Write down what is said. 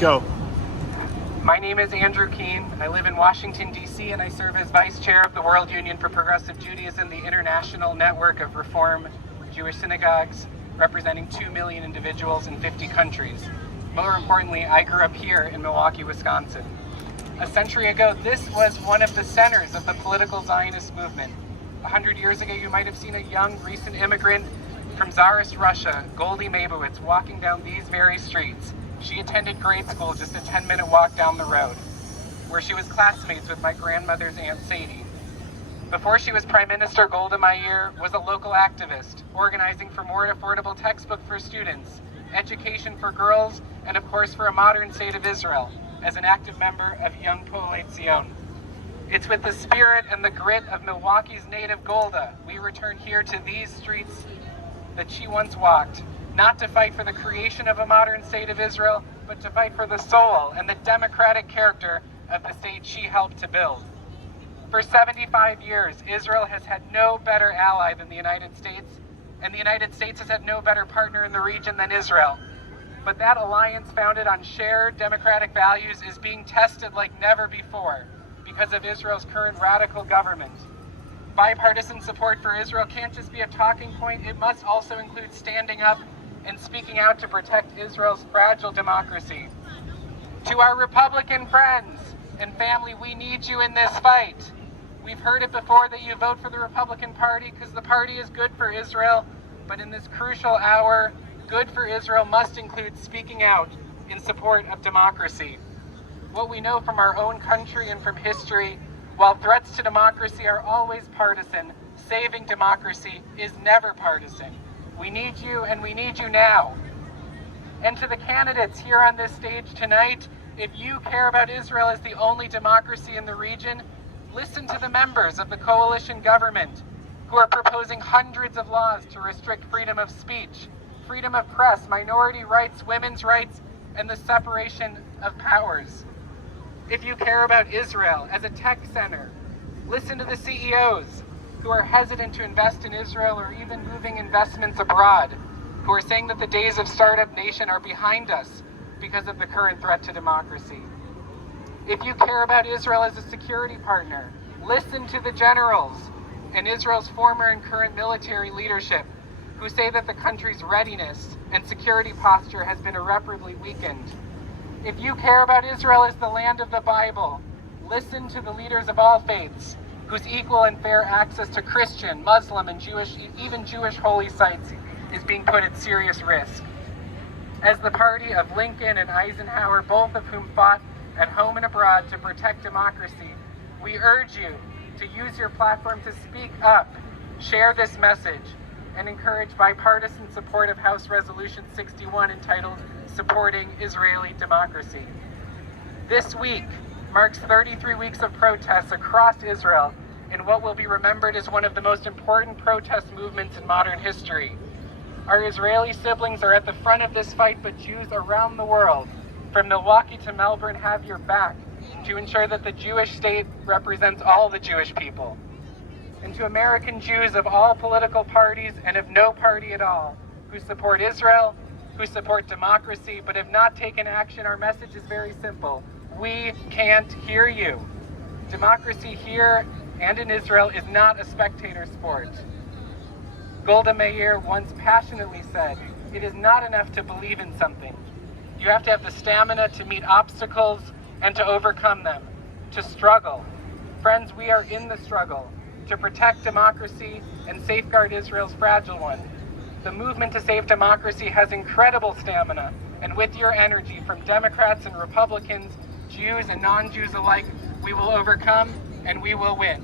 Go. My name is Andrew Keene. I live in Washington, D.C., and I serve as Vice Chair of the World Union for Progressive Judaism, the international network of Reform Jewish synagogues, representing 2 million individuals in 50 countries. More importantly, I grew up here in Milwaukee, Wisconsin. A century ago, this was one of the centers of the political Zionist movement. 100 years ago, you might have seen a young, recent immigrant from Tsarist Russia, Goldie Meibowitz, walking down these very streets. She attended grade school just a 10-minute walk down the road, where she was classmates with my grandmother's Aunt Sadie. Before she was Prime Minister, Golda Meir was a local activist, organizing for more affordable textbooks for students, education for girls, and of course for a modern state of Israel, as an active member of Young Po'alei Zion. It's with the spirit and the grit of Milwaukee's native Golda we return here to these streets that she once walked, not to fight for the creation of a modern state of Israel, but to fight for the soul and the democratic character of the state she helped to build. For 75 years, Israel has had no better ally than the United States, and the United States has had no better partner in the region than Israel. But that alliance founded on shared democratic values is being tested like never before because of Israel's current radical government. Bipartisan support for Israel can't just be a talking point, it must also include standing up and speaking out to protect Israel's fragile democracy. To our Republican friends and family, we need you in this fight. We've heard it before that you vote for the Republican Party because the party is good for Israel, but in this crucial hour, good for Israel must include speaking out in support of democracy. What we know from our own country and from history, while threats to democracy are always partisan, saving democracy is never partisan. We need you, and we need you now. And to the candidates here on this stage tonight, if you care about Israel as the only democracy in the region, listen to the members of the coalition government who are proposing hundreds of laws to restrict freedom of speech, freedom of press, minority rights, women's rights, and the separation of powers. If you care about Israel as a tech center, listen to the CEOs who are hesitant to invest in Israel or even moving investments abroad, who are saying that the days of startup nation are behind us because of the current threat to democracy. If you care about Israel as a security partner, listen to the generals and Israel's former and current military leadership who say that the country's readiness and security posture has been irreparably weakened. If you care about Israel as the land of the Bible, listen to the leaders of all faiths whose equal and fair access to Christian, Muslim, and even Jewish holy sites is being put at serious risk. As the party of Lincoln and Eisenhower, both of whom fought at home and abroad to protect democracy, we urge you to use your platform to speak up, share this message, and encourage bipartisan support of House Resolution 61 entitled Supporting Israeli Democracy. This week marks 33 weeks of protests across Israel in what will be remembered as one of the most important protest movements in modern history. Our Israeli siblings are at the front of this fight, but Jews around the world, from Milwaukee to Melbourne, have your back to ensure that the Jewish state represents all the Jewish people. And to American Jews of all political parties and of no party at all, who support Israel, who support democracy, but have not taken action, our message is very simple. We can't hear you. Democracy here and in Israel is not a spectator sport. Golda Meir once passionately said, "It is not enough to believe in something. You have to have the stamina to meet obstacles and to overcome them, to struggle." Friends, we are in the struggle to protect democracy and safeguard Israel's fragile one. The movement to save democracy has incredible stamina, and with your energy from Democrats and Republicans, Jews and non-Jews alike, we will overcome and we will win.